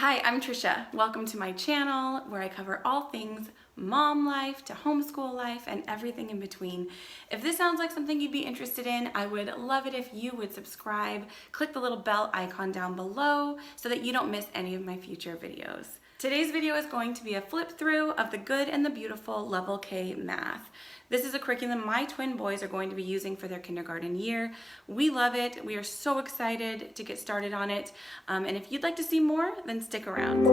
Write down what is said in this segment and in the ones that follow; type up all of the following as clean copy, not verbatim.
Hi, I'm Trisha. Welcome to my channel where I cover all things mom life to homeschool life and everything in between. If this sounds like something you'd be interested in, I would love it if you would subscribe, click the little bell icon down below so that you don't miss any of my future videos. Today's video is going to be a flip through of the Good and the Beautiful Level K Math. This is a curriculum my twin boys are going to be using for their kindergarten year. We love it. We are so excited to get started on it. And if you'd like to see more, then stick around.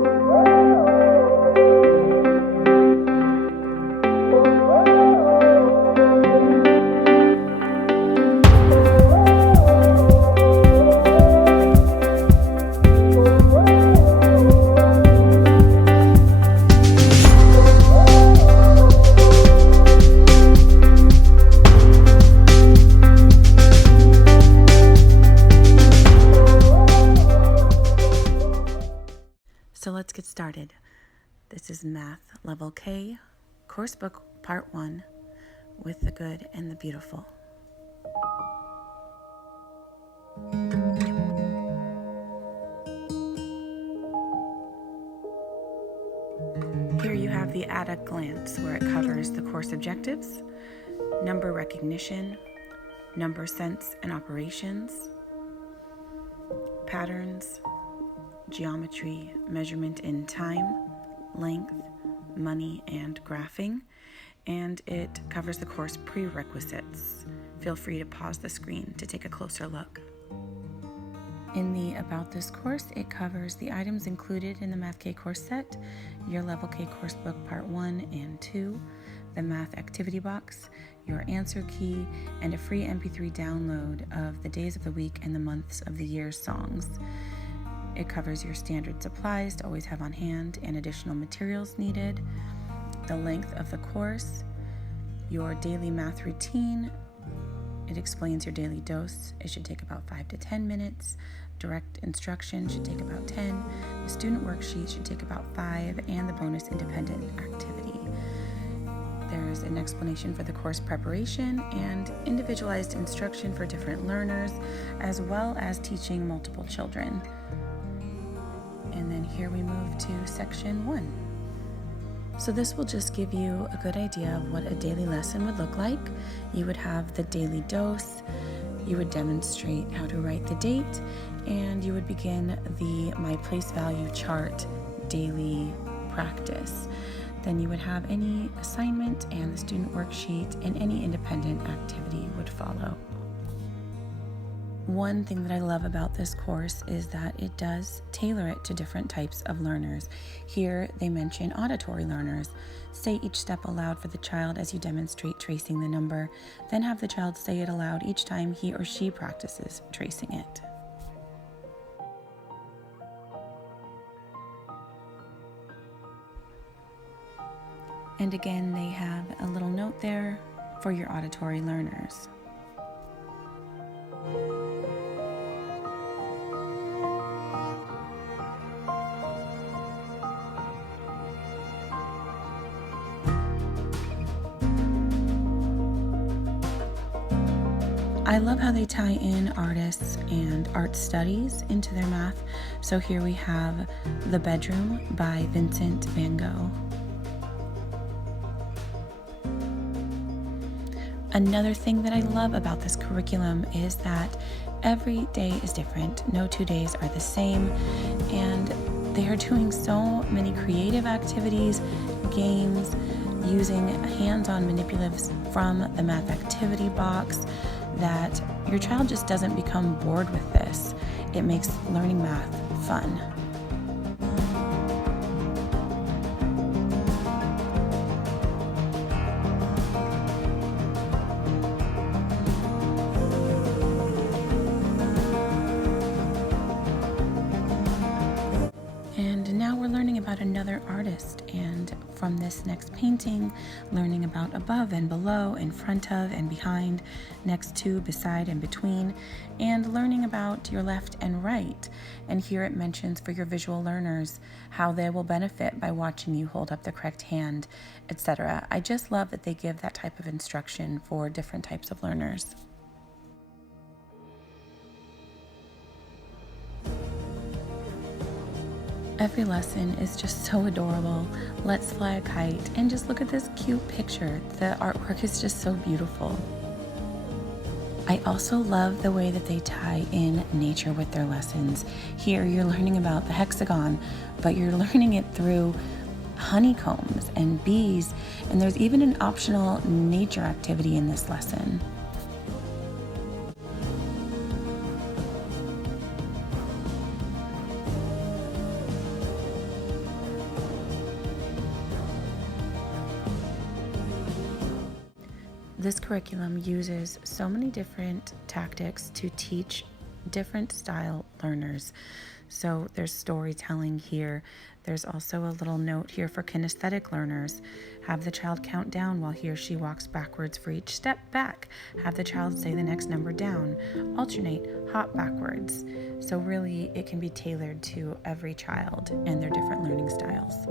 So let's get started. This is Math Level K, Course Book Part 1, with the Good and the Beautiful. Here you have the at a glance, where it covers the course objectives, number recognition, number sense and operations, patterns, geometry, measurement in time, length, money, and graphing, and it covers the course prerequisites. Feel free to pause the screen to take a closer look. In the About This course, it covers the items included in the Math K course set, your Level K course book Part 1 and 2, the math activity box, your answer key, and a free MP3 download of the days of the week and the months of the year songs. It covers your standard supplies to always have on hand and additional materials needed, the length of the course, your daily math routine. It explains your daily dose. It should take about 5 to 10 minutes. Direct instruction should take about 10. The student worksheet should take about 5, and the bonus independent activity. There's an explanation for the course preparation and individualized instruction for different learners, as well as teaching multiple children. And then here we move to section 1. So this will just give you a good idea of what a daily lesson would look like. You would have the daily dose, you would demonstrate how to write the date, and you would begin the My Place Value chart daily practice. Then you would have any assignment and the student worksheet, and any independent activity would follow. One thing that I love about this course is that it does tailor it to different types of learners. Here they mention auditory learners. Say each step aloud for the child as you demonstrate tracing the number, then have the child say it aloud each time he or she practices tracing it. And again, they have a little note there for your auditory learners. I love how they tie in artists and art studies into their math. So here we have The Bedroom by Vincent van Gogh. Another thing that I love about this curriculum is that every day is different. No 2 days are the same, and they are doing so many creative activities, games, using hands-on manipulatives from the math activity box, that your child just doesn't become bored with this. It makes learning math fun. And now we're learning about another artist, and from this next painting, learning about above and below, in front of and behind, next to, beside, and between, and learning about your left and right. And here it mentions for your visual learners how they will benefit by watching you hold up the correct hand, etc. I just love that they give that type of instruction for different types of learners. Every lesson is just so adorable. Let's fly a kite, and just look at this cute picture. The artwork is just so beautiful. I also love the way that they tie in nature with their lessons. Here you're learning about the hexagon, but you're learning it through honeycombs and bees, and there's even an optional nature activity in this lesson. This curriculum uses so many different tactics to teach different style learners. So there's storytelling here. There's also a little note here for kinesthetic learners. Have the child count down while he or she walks backwards for each step back. Have the child say the next number down. Alternate, hop backwards. So really it can be tailored to every child and their different learning styles.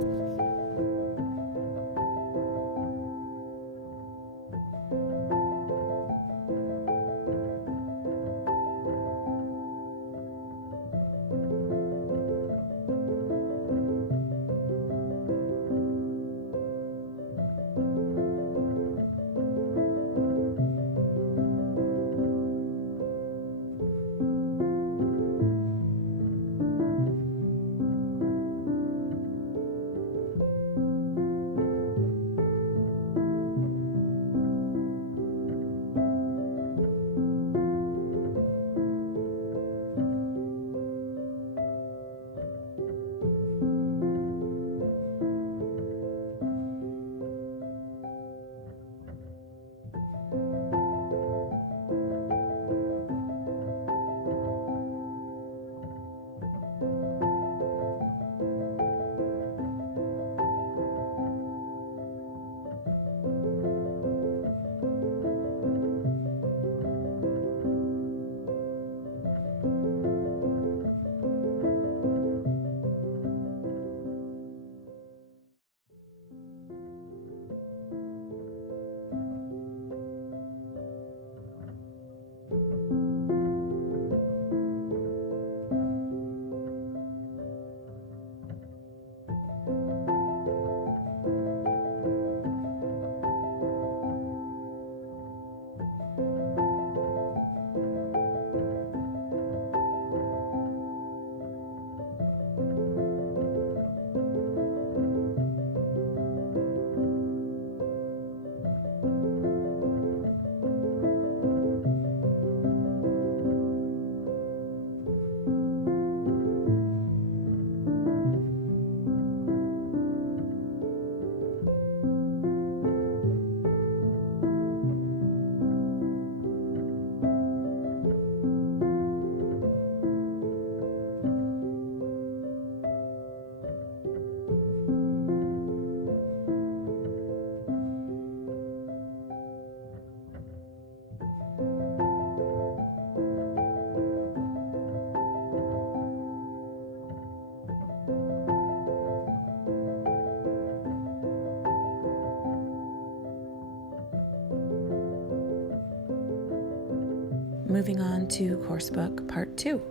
Moving on to Coursebook Part 2.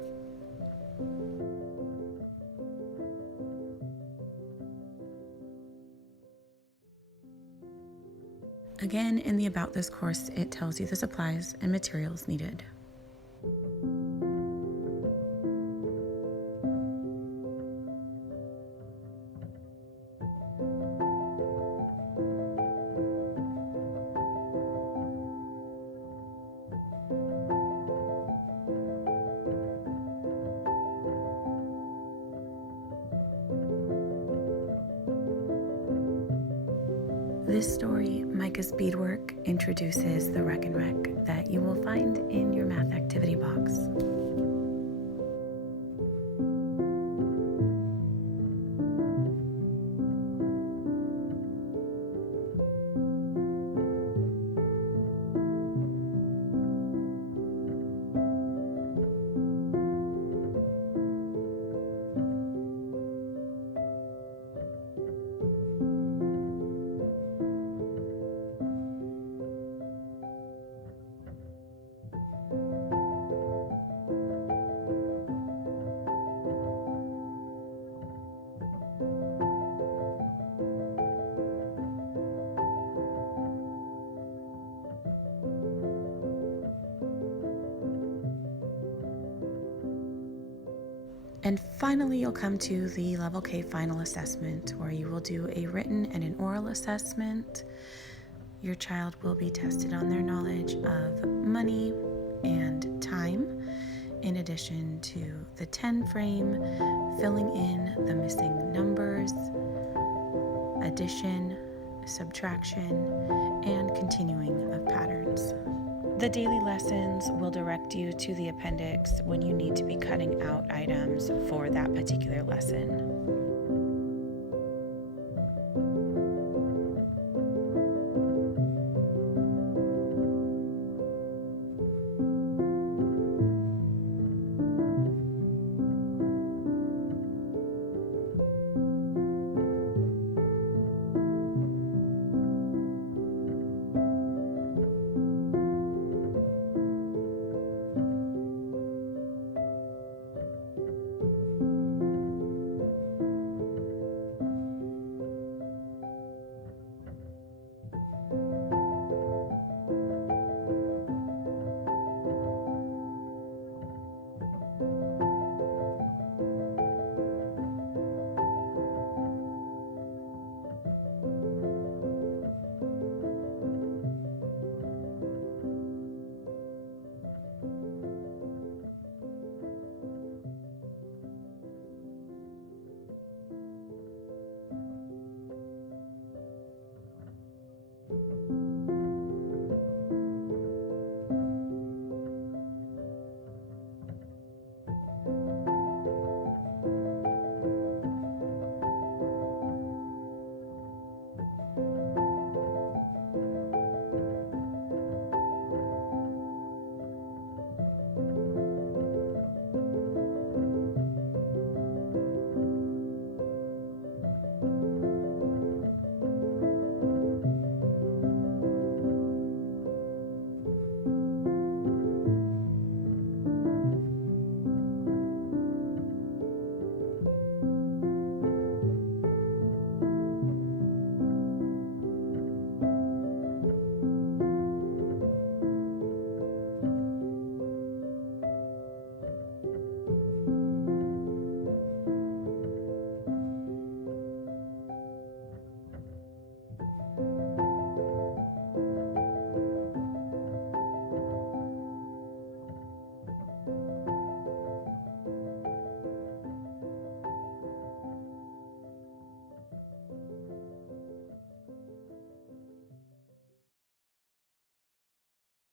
Again, in the About This course, it tells you the supplies and materials needed. This story, Micah's Beadwork, introduces the Rec and Rec that you will find in your math activity box. And finally, you'll come to the Level K final assessment, where you will do a written and an oral assessment. Your child will be tested on their knowledge of money and time, in addition to the 10 frame, filling in the missing numbers, addition, subtraction, and continuing of patterns. The daily lessons will direct you to the appendix when you need to be cutting out items for that particular lesson.